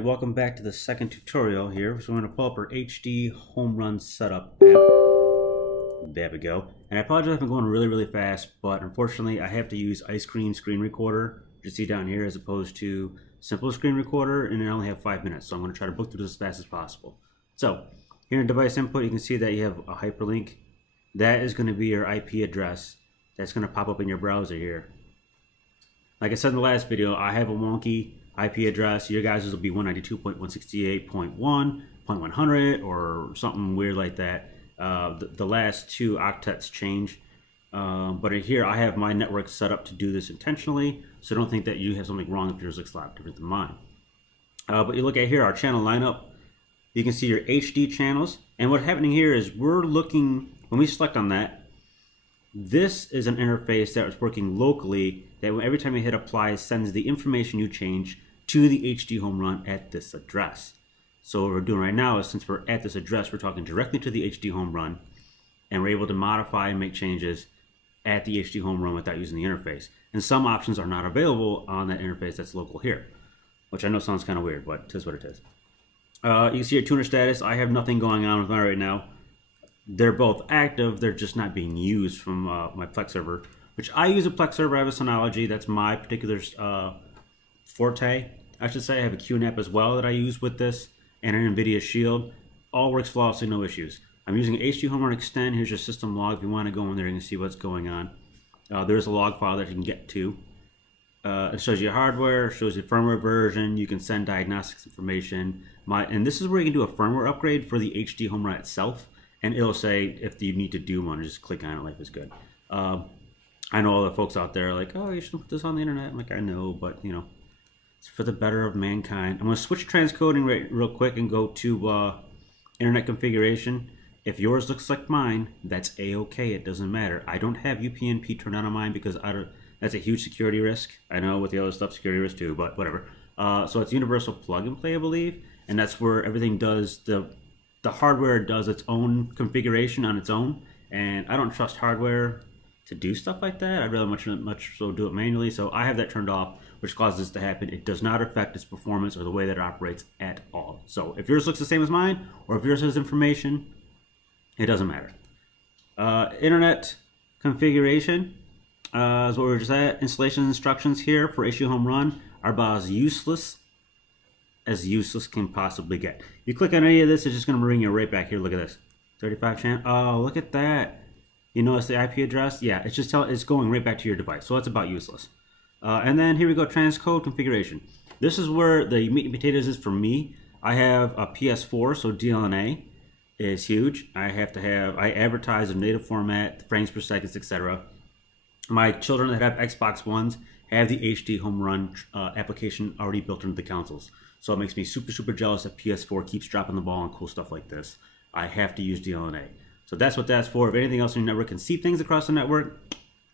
Welcome back to the second tutorial here. So we're going to pull up our HDhomerun setup app. There we go. And I apologize if I'm going really fast, but unfortunately I have to use ice cream screen recorder, you see down here, as opposed to simple screen recorder, and I only have 5 minutes, so I'm going to try to book through this as fast as possible. So here in device input, you can see that you have a hyperlink. That is going to be your IP address that's going to pop up in your browser here. Like I said in the last video, I have a wonky IP address. Your guys' will be 192.168.1.100 or something weird like that. The last two octets change. But here I have my network set up to do this intentionally, so don't think that you have something wrong if yours looks a lot different than mine. But you look at here, our channel lineup, you can see your HD channels. And what's happening here is we're looking, when we select on that, this is an interface that is working locally, that every time you hit apply, sends the information you change to the HDhomerun at this address. So what we're doing right now is, since we're at this address, we're talking directly to the HDhomerun, and we're able to modify and make changes at the HDhomerun without using the interface. And some options are not available on that interface that's local here, which I know sounds kind of weird, but it is what it is. You can see your tuner status. I have nothing going on with mine right now. They're both active, they're just not being used from my Plex server, which I use a Plex server. I have a Synology, that's my particular forte. I should say I have a QNAP as well that I use with this, and an NVIDIA Shield. All works flawlessly, no issues. I'm using HDhomerun extend. Here's your system log. If you want to go in there and see what's going on. There's a log file that you can get to. It shows you hardware, shows you firmware version. You can send diagnostics information. And this is where you can do a firmware upgrade for the HDhomerun itself. And it'll say if you need to do one, just click on it. Life is good. I know all the folks out there are like, oh, you should put this on the internet. I'm like, I know, but you know, it's for the better of mankind. I'm going to switch transcoding real quick and go to internet configuration. If yours looks like mine, that's a-okay. It doesn't matter. I don't have UPnP turned on mine because that's a huge security risk. I know with the other stuff, security risk too, but whatever. So it's universal plug and play, I believe, and that's where everything does the hardware does its own configuration on its own, and I don't trust hardware to do stuff like that. I'd rather much so do it manually, so I have that turned off, which causes this to happen. It does not affect its performance or the way that it operates at all. So if yours looks the same as mine, or if yours has information, it doesn't matter. Internet configuration is what we were just at. Installation instructions here for HDhomerun are about as useless can possibly get. You click on any of this, it's just going to bring you right back here. Look at this, 35 channel. Oh, look at that. You notice the IP address? Yeah, it's just it's going right back to your device, so it's about useless. And then here we go, transcode configuration. This is where the meat and potatoes is for me. I have a PS4, so DLNA is huge. I advertise in native format, frames per second, etc. My children that have Xbox Ones have the HDhomerun application already built into the consoles. So it makes me super jealous that PS4 keeps dropping the ball on cool stuff like this. I have to use DLNA. So that's what that's for. If anything else in your network can see things across the network,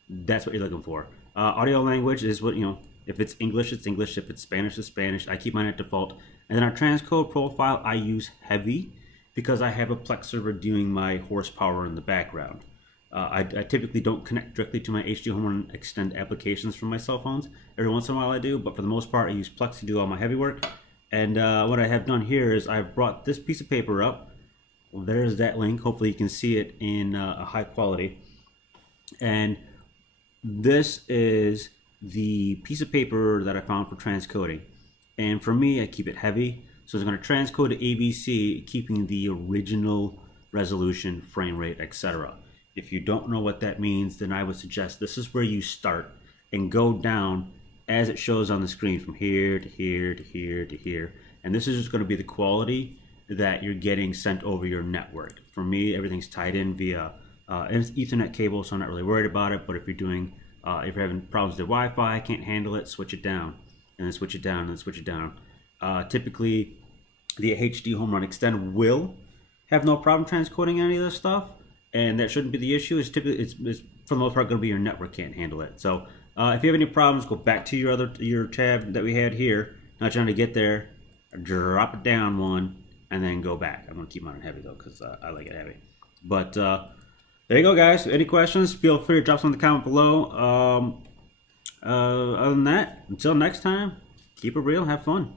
that's what you're looking for. Audio language is what, you know, if it's English, it's English. If it's Spanish, it's Spanish. I keep mine at default. And then our transcode profile, I use heavy because I have a Plex server doing my horsepower in the background. I typically don't connect directly to my HDhomerun extend applications from my cell phones. Every once in a while I do, but for the most part I use Plex to do all my heavy work. And what I have done here is I've brought this piece of paper up. Well, there's that link. Hopefully you can see it in a high quality. And this is the piece of paper that I found for transcoding. And for me, I keep it heavy. So it's going to transcode to AVC, keeping the original resolution, frame rate, etc. If you don't know what that means, then I would suggest this is where you start and go down as it shows on the screen from here to here to here to here. And this is just going to be the quality that you're getting sent over your network. For me, everything's tied in via an Ethernet cable, so I'm not really worried about it. But if you're doing, if you're having problems with the Wi-Fi, can't handle it, switch it down, and then switch it down, and then switch it down. Typically, the HDhomerun extend will have no problem transcoding any of this stuff, and that shouldn't be the issue. It's for the most part going to be your network can't handle it. So if you have any problems, go back to your tab that we had here. Not trying to get there, drop it down one, and then go back. I'm going to keep mine on heavy though because I like it heavy. But there you go, guys. Any questions? Feel free to drop some in the comment below. Other than that, until next time, keep it real, have fun.